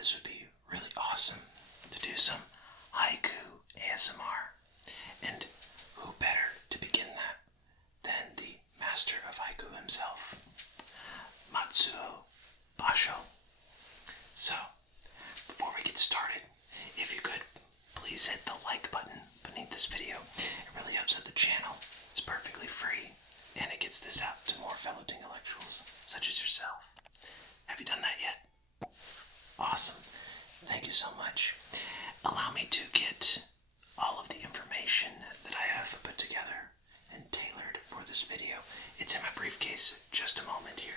this would be really awesome to do some haiku ASMR. And who better to begin that than the master of haiku himself, Matsuo Bashō. So, before we get started, if you could please hit the like button beneath this video. It really helps out the channel. It's perfectly free, and it gets this out to more fellow Tinglectuals, such as yourself. Have you done that yet? Awesome. Thank you so much. Allow me to get all of the information that I have put together and tailored for this video. It's in my briefcase. Just a moment here.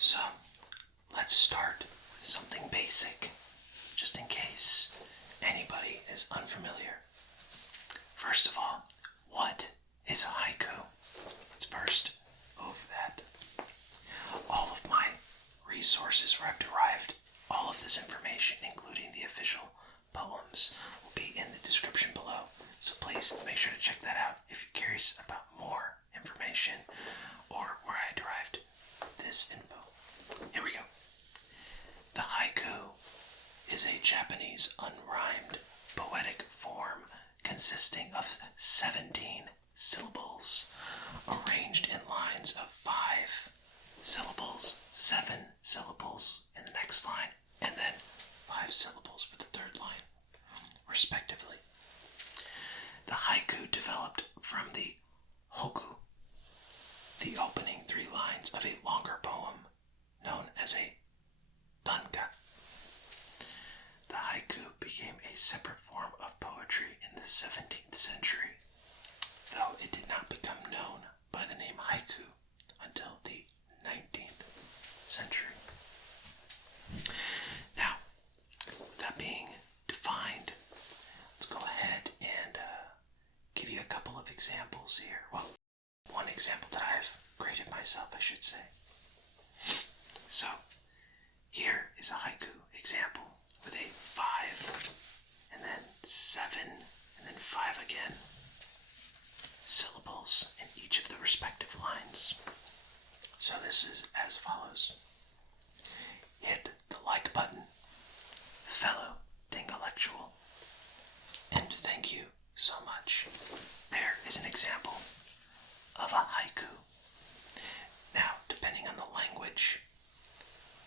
So, let's start with something basic, just in case anybody is unfamiliar. First of all, what is a haiku? Let's first go over that. All of my resources where I've derived all of this information, including the official poems, will be in the description below. So please make sure to check that out if you're curious about more information or where I derived this info. Here we go. The haiku is a Japanese unrhymed poetic form consisting of 17 syllables arranged in lines of 5 syllables, 7 syllables in the next line, and then 5 syllables for the third line, respectively. The haiku developed from the hoku, the opening 3 lines of a longer poem known as a danka. The haiku became a separate form of poetry in the 17th century, though it did not become known by the name haiku until the 19th century. Now, with that being defined, let's go ahead and give you a couple of examples here. Well, one example that I've created myself, I should say. So, here is a haiku example with a 5, and then 7, and then 5 again syllables in each of the respective lines. So this is as follows. Hit the like button, fellow Tinglectual, and thank you so much. There is an example of a haiku. Now, depending on the language,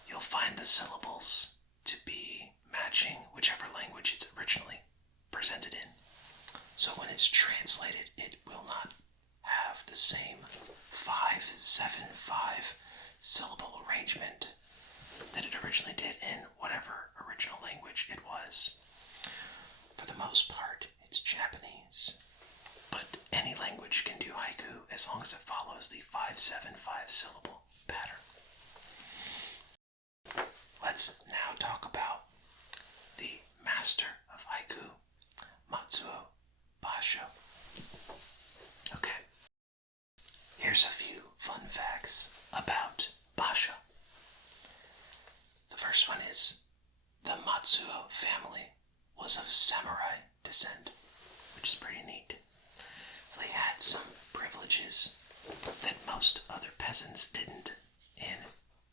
you'll find the syllables to be matching whichever language it's originally presented in. So when it's translated, it will not have the same 5, 7, 5 syllable arrangement that it originally did in whatever original language it was. For the most part, it's Japanese, but any language can do haiku as long as it follows the 5, 7, 5 syllable pattern. Let's now talk about the master of haiku, Matsuo Bashō. Okay, here's a few fun facts about Basho. The first one is the Matsuo family was of samurai descent, which is pretty neat. So they had some privileges that most other peasants didn't in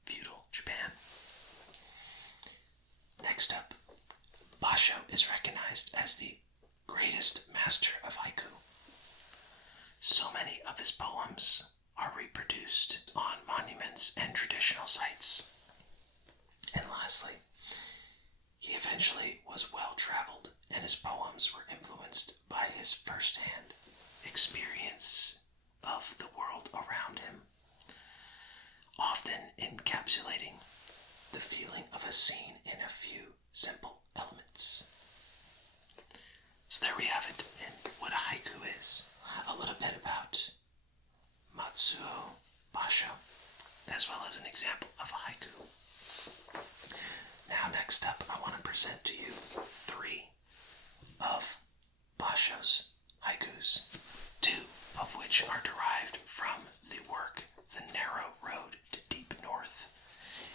feudal Japan. Next up, Basho is recognized as the greatest master of haiku. So many of his poems are reproduced on monuments and traditional sites. And lastly, he eventually was well-traveled, and his poems were influenced by his first-hand experience of the world around him, often encapsulating the feeling of a scene in a few simple elements. So there we have it, and what a haiku is. A little bit about Matsuo Bashō, as well as an example of a haiku. Now next up, I want to present to you 3 of Basho's haikus, 2 of which are derived from the work The Narrow Road to Deep North,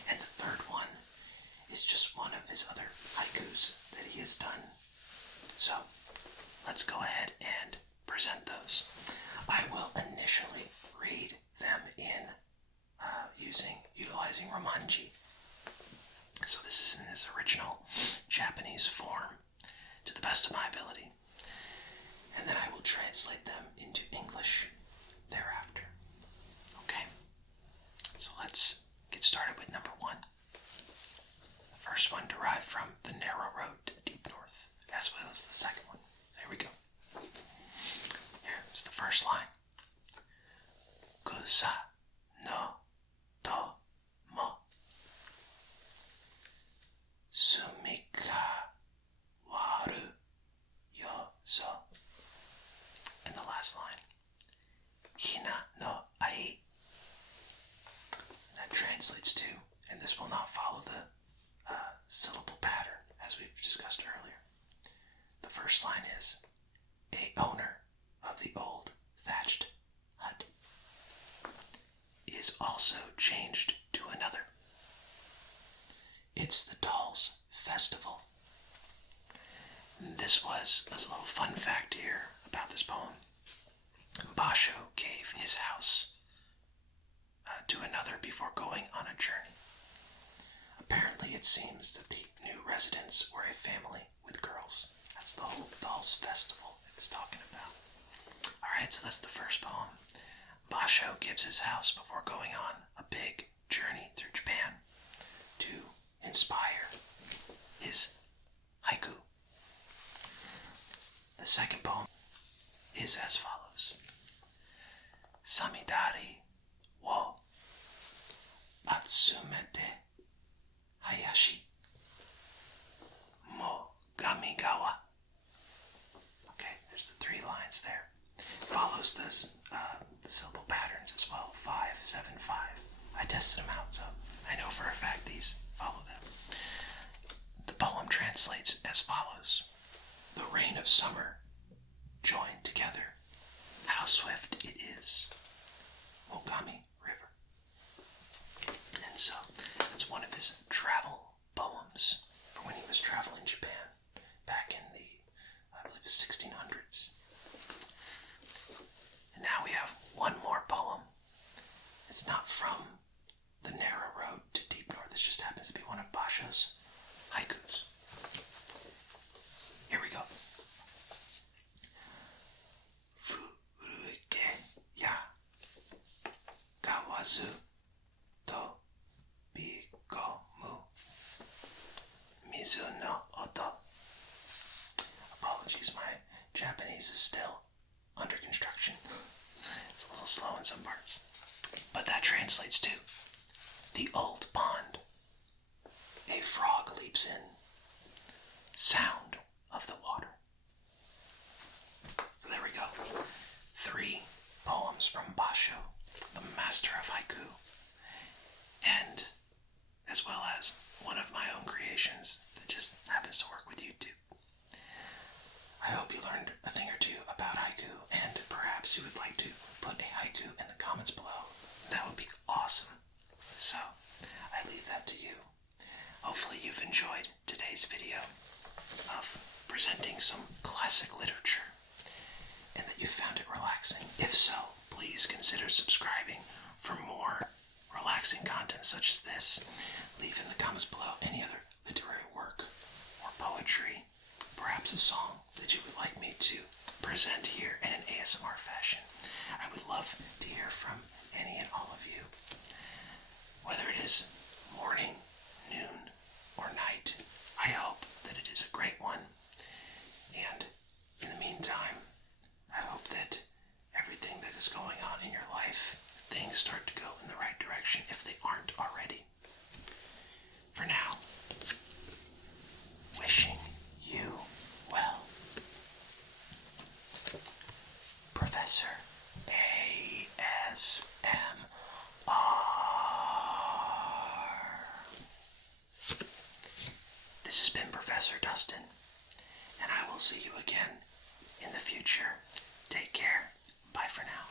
and the third one is just one of his other haikus that he has done. So, let's go ahead and present those. I will initially read them in utilizing romanji. So this is in his original Japanese form, to the best of my ability. And then I will translate them into English thereafter. Okay, so let's get started with number 1. The first one derived from The Narrow Road to the Deep North, as well as the second one. There we go. Here's the first line. Kusa no to mo sumika waru yoso. And the last line. Hina no ai. That translates to, and this will not follow the syllable pattern as we've discussed earlier. The first line is, a owner of the old thatched hut is also changed to another. It's the Dolls' Festival. This was a little fun fact here about this poem. Basho gave his house to another before going on a journey. Apparently it seems that the new residents were a family with girls. That's the whole Dolls' Festival it was talking about. Alright, so that's the first poem. Basho gives his house before going on a big journey through Japan to inspire his haiku. The second poem is as follows. Samidari wo atsumete hayashi mo gamigawa. Okay, there's the 3 lines there. Follows the syllable patterns as well. 5, 7, 5. I tested them out, so I know for a fact these follow them. The poem translates as follows. The rain of summer joined together. How swift it is. Mogami River. And so, that's one of his travel poems for when he was traveling Japan back in the, I believe, 1600s. And now we have one more poem. It's not from The Narrow Road to Deep North. This just happens to be one of Basho's haikus. Here we go. Furuke ya kawazu to bikomu mizu no oto. Apologies, my Japanese is still under construction. It's a little slow in some parts. But that translates to the old pond. A frog leaps in. Sound of the water. So there we go. 3 poems from Basho, the master of haiku, and as well as one of my own creations that just happens to work with YouTube. I hope you learned a thing or 2 about haiku, and perhaps you would like to put a haiku in the comments below. That would be awesome. So, I leave that to you. Hopefully you've enjoyed today's video of presenting some classic literature, and that you found it relaxing. If so, please consider subscribing for more relaxing content such as this. Leave in the comments below any other literary work or poetry, perhaps a song that you would like me to present here in an ASMR fashion. I would love to hear from any and all of you. Whether it is morning, noon, or night, I hope that it is a great one. And in the meantime, I hope that everything that is going on in your life, things start to go in the right direction if they aren't already. For now, This has been Professor Dustin, and I will see you again in the future. Take care. Bye for now.